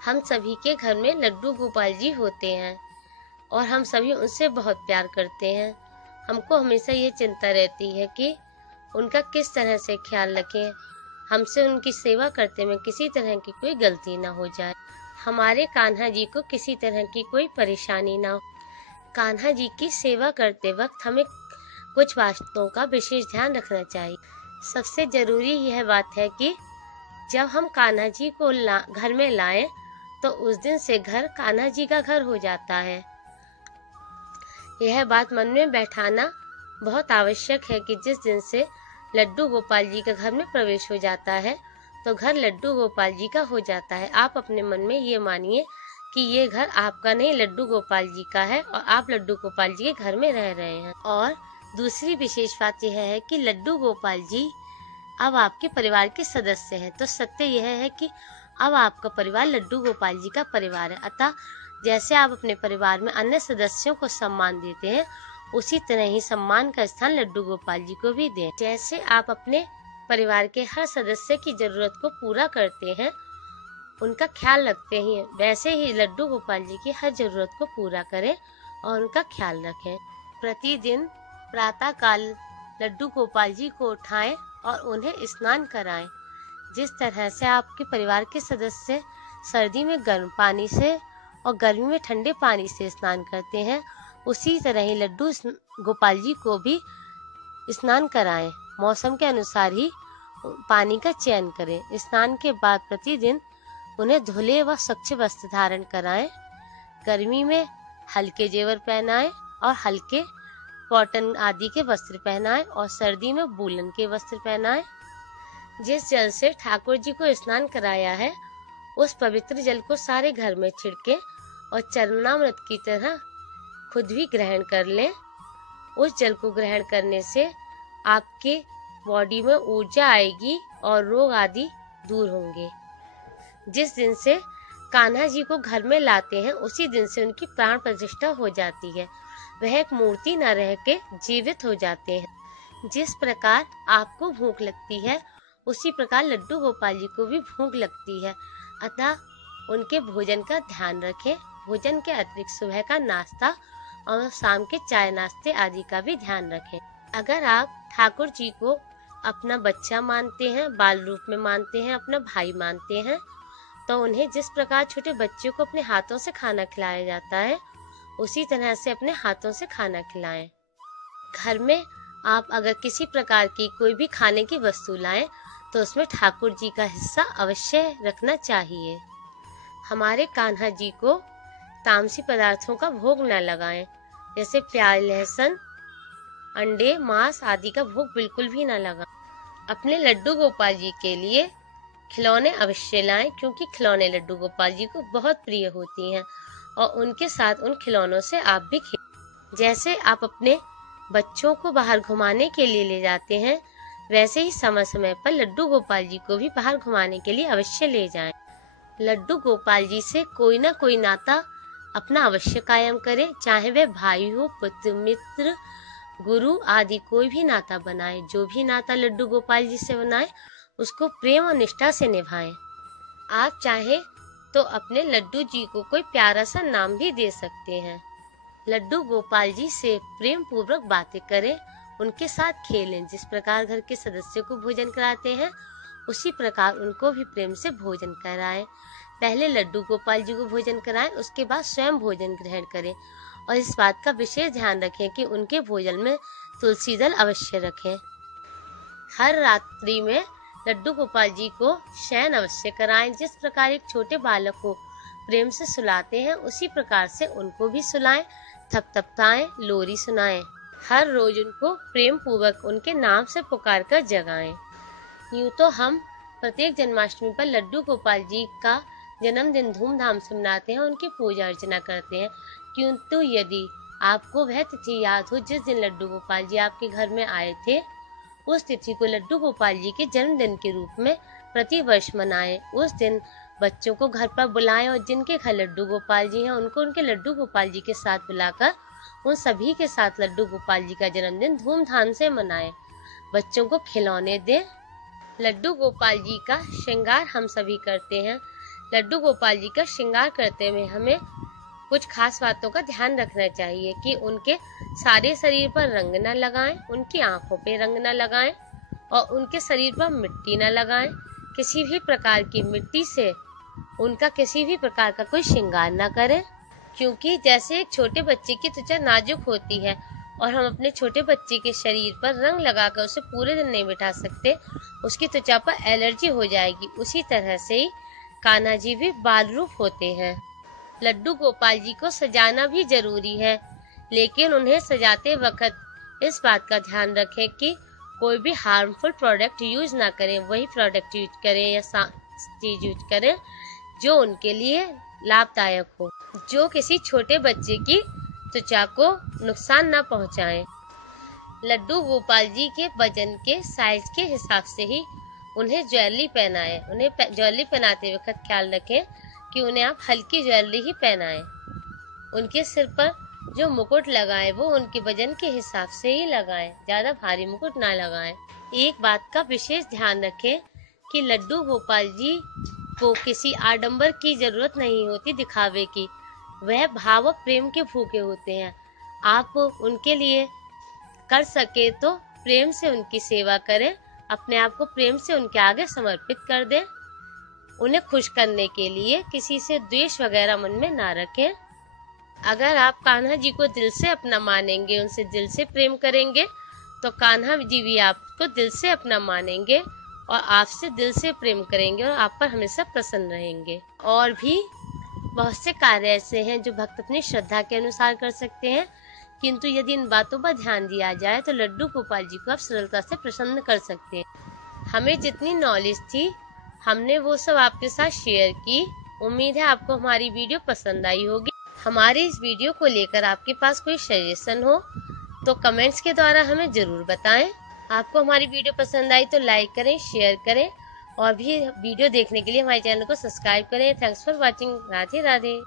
हम सभी के घर में लड्डू गोपाल जी होते हैं और हम सभी उनसे बहुत प्यार करते हैं। हमको हमेशा ये चिंता रहती है कि उनका किस तरह से ख्याल रखें, हमसे उनकी सेवा करते में किसी तरह की कोई गलती ना हो जाए, हमारे कान्हा जी को किसी तरह की कोई परेशानी ना हो। कान्हा जी की सेवा करते वक्त हमें कुछ बातों का विशेष ध्यान रखना चाहिए। सबसे जरूरी यह बात है कि जब हम कान्हा जी को घर में लाएं तो उस दिन से घर कान्हा जी का घर हो जाता है। यह बात मन में बैठाना बहुत आवश्यक है कि जिस दिन से लड्डू गोपाल जी का घर में प्रवेश हो जाता है तो घर लड्डू गोपाल जी का हो जाता है। आप अपने मन में ये मानिए कि ये घर आपका नहीं, लड्डू गोपाल जी का है और आप लड्डू गोपाल जी के घर में रह रहे हैं। और दूसरी विशेष बात यह है कि लड्डू गोपाल जी अब आपके परिवार के सदस्य हैं। तो सत्य यह है कि अब आपका परिवार लड्डू गोपाल जी का परिवार है। अतः जैसे आप अपने परिवार में अन्य सदस्यों को सम्मान देते हैं, उसी तरह ही सम्मान का स्थान लड्डू गोपाल जी को भी दें। जैसे आप अपने परिवार के हर सदस्य की जरूरत को पूरा करते हैं, उनका ख्याल रखते हैं, वैसे ही लड्डू गोपाल जी की हर जरूरत को पूरा करें और उनका ख्याल रखें। प्रतिदिन प्रातः काल लड्डू गोपाल जी को उठाएं और उन्हें स्नान कराएं। जिस तरह से आपके परिवार के सदस्य सर्दी में गर्म पानी से और गर्मी में ठंडे पानी से स्नान करते हैं, उसी तरह ही लड्डू गोपाल जी को भी स्नान कराएं। मौसम के अनुसार ही पानी का चयन करें। स्नान के बाद प्रतिदिन उन्हें धुले व स्वच्छ वस्त्र धारण कराएं। गर्मी में हल्के जेवर पहनाएं और हल्के कॉटन आदि के वस्त्र पहनाएं और सर्दी में वूलन के वस्त्र पहनाएं। जिस जल से ठाकुर जी को स्नान कराया है, उस पवित्र जल को सारे घर में छिड़के और चरणामृत की तरह खुद भी ग्रहण कर लें। उस जल को ग्रहण करने से आपके बॉडी में ऊर्जा आएगी और रोग आदि दूर होंगे। जिस दिन से कान्हा जी को घर में लाते हैं, उसी दिन से उनकी प्राण प्रतिष्ठा हो जाती है। वह एक मूर्ति न रह के जीवित हो जाते हैं। जिस प्रकार आपको भूख लगती है, उसी प्रकार लड्डू गोपाल जी को भी भूख लगती है। अतः उनके भोजन का ध्यान रखें। भोजन के अतिरिक्त सुबह का नाश्ता और शाम के चाय नाश्ते आदि का भी ध्यान रखें। अगर आप ठाकुर जी को अपना बच्चा मानते हैं, बाल रूप में मानते हैं, अपना भाई मानते हैं, तो उन्हें जिस प्रकार छोटे बच्चों को अपने हाथों से खाना खिलाया जाता है, उसी तरह से अपने हाथों से खाना खिलाएं। घर में आप अगर किसी प्रकार की कोई भी खाने की वस्तु लाएं तो उसमें ठाकुर जी का हिस्सा अवश्य रखना चाहिए। हमारे कान्हा जी को तामसी पदार्थों का भोग न लगाएं, जैसे प्याज, लहसुन, अंडे, मांस आदि का भोग बिल्कुल भी न लगाएं। अपने लड्डू गोपाल जी के लिए खिलौने अवश्य लाएं, क्योंकि खिलौने लड्डू गोपाल जी को बहुत प्रिय होती हैं और उनके साथ उन खिलौनों से आप भी खेलें। जैसे आप अपने बच्चों को बाहर घुमाने के लिए ले जाते हैं, वैसे ही समय समय पर लड्डू गोपाल जी को भी बाहर घुमाने के लिए अवश्य ले जाएं। लड्डू गोपाल जी से कोई ना कोई नाता अपना अवश्य कायम करें, चाहे वह भाई हो, पुत्र, मित्र, गुरु आदि कोई भी नाता बनाए। जो भी नाता लड्डू गोपाल जी से बनाए, उसको प्रेम और निष्ठा से निभाएं। आप चाहें तो अपने लड्डू जी को कोई प्यारा सा नाम भी दे सकते हैं। लड्डू गोपाल जी से प्रेम पूर्वक बातें करें, उनके साथ खेलें। जिस प्रकार घर के सदस्यों को भोजन कराते हैं, उसी प्रकार उनको भी प्रेम से भोजन कराएं। पहले लड्डू गोपाल जी को भोजन कराएं, उसके बाद स्वयं भोजन ग्रहण करें और इस बात का विशेष ध्यान रखें कि उनके भोजन में तुलसी दल अवश्य रखें। हर रात्रि में लड्डू गोपाल जी को शयन अवश्य कराएं। जिस प्रकार एक छोटे बालक को प्रेम से सुलाते हैं, उसी प्रकार से उनको भी सुलाएं, थपथपाएं, लोरी सुनाएं। हर रोज उनको प्रेम पूर्वक उनके नाम से पुकार कर जगाएं। यूं तो हम प्रत्येक जन्माष्टमी पर लड्डू गोपाल जी का जन्मदिन धूमधाम से मनाते हैं, उनकी पूजा अर्चना करते हैं। किंतु यदि आपको वह तिथि याद हो जिस दिन लड्डू गोपाल जी आपके घर में आए थे, उस तिथि को लड्डू गोपाल जी के जन्मदिन के रूप में प्रति वर्ष मनाएं। उस दिन बच्चों को घर पर बुलाएं और जिनके घर लड्डू गोपाल जी हैं, उनको उनके लड्डू गोपाल जी के साथ बुलाकर उन सभी के साथ लड्डू गोपाल जी का जन्मदिन धूमधाम से मनाएं। बच्चों को खिलौने दें। लड्डू गोपाल जी का श्रृंगार हम सभी करते हैं। लड्डू गोपाल जी का श्रृंगार करते हुए हमें कुछ खास बातों का ध्यान रखना चाहिए कि उनके सारे शरीर पर रंग न लगाएं, उनकी आंखों पे रंग न लगाएं और उनके शरीर पर मिट्टी न लगाएं। किसी भी प्रकार की मिट्टी से उनका किसी भी प्रकार का कोई श्रृंगार न करें, क्योंकि जैसे एक छोटे बच्चे की त्वचा नाजुक होती है और हम अपने छोटे बच्चे के शरीर पर रंग लगाकर उसे पूरे दिन नहीं बिठा सकते, उसकी त्वचा पर एलर्जी हो जाएगी। उसी तरह से ही कान्हा जी भी बाल रूप होते हैं। लड्डू गोपाल जी को सजाना भी जरूरी है, लेकिन उन्हें सजाते वक्त इस बात का ध्यान रखें कि कोई भी हार्मफुल प्रोडक्ट यूज ना करें, वही प्रोडक्ट यूज करें या चीज यूज करें जो उनके लिए लाभदायक हो, जो किसी छोटे बच्चे की त्वचा को नुकसान न पहुंचाएं। लड्डू गोपाल जी के वजन के साइज के हिसाब से ही उन्हें ज्वेलरी पहनाएं। उन्हें ज्वेलरी पहनाते वक्त ख्याल रखें कि उन्हें आप हल्की ज्वेलरी ही पहनाएं। उनके सिर पर जो मुकुट लगाएं वो उनके वजन के हिसाब से ही लगाएं, ज्यादा भारी मुकुट ना लगाएं। एक बात का विशेष ध्यान रखें कि लड्डू गोपाल जी को किसी आडंबर की जरूरत नहीं होती दिखावे की, वह भाव और प्रेम के भूखे होते हैं। आप उनके लिए कर सके तो प्रेम से उनकी सेवा करें, अपने आप को प्रेम से उनके आगे समर्पित कर दें। उन्हें खुश करने के लिए किसी से द्वेष वगैरह मन में ना रखें। अगर आप कान्हा जी को दिल से अपना मानेंगे, उनसे दिल से प्रेम करेंगे, तो कान्हा जी भी आपको दिल से अपना मानेंगे और आपसे दिल से प्रेम करेंगे और आप पर हमेशा प्रसन्न रहेंगे। और भी बहुत से कार्य ऐसे हैं जो भक्त अपनी श्रद्धा के अनुसार कर सकते हैं, किंतु यदि इन बातों पर ध्यान दिया जाए तो लड्डू गोपाल जी को आप सरलता से प्रसन्न कर सकते हैं। हमें जितनी नॉलेज थी हमने वो सब आपके साथ शेयर की। उम्मीद है आपको हमारी वीडियो पसंद आई होगी। हमारी इस वीडियो को लेकर आपके पास कोई सजेशन हो तो कमेंट्स के द्वारा हमें जरूर बताएं। आपको हमारी वीडियो पसंद आई तो लाइक करें, शेयर करें और भी वीडियो देखने के लिए हमारे चैनल को सब्सक्राइब करें। Thanks for watching. Radhe Radhe.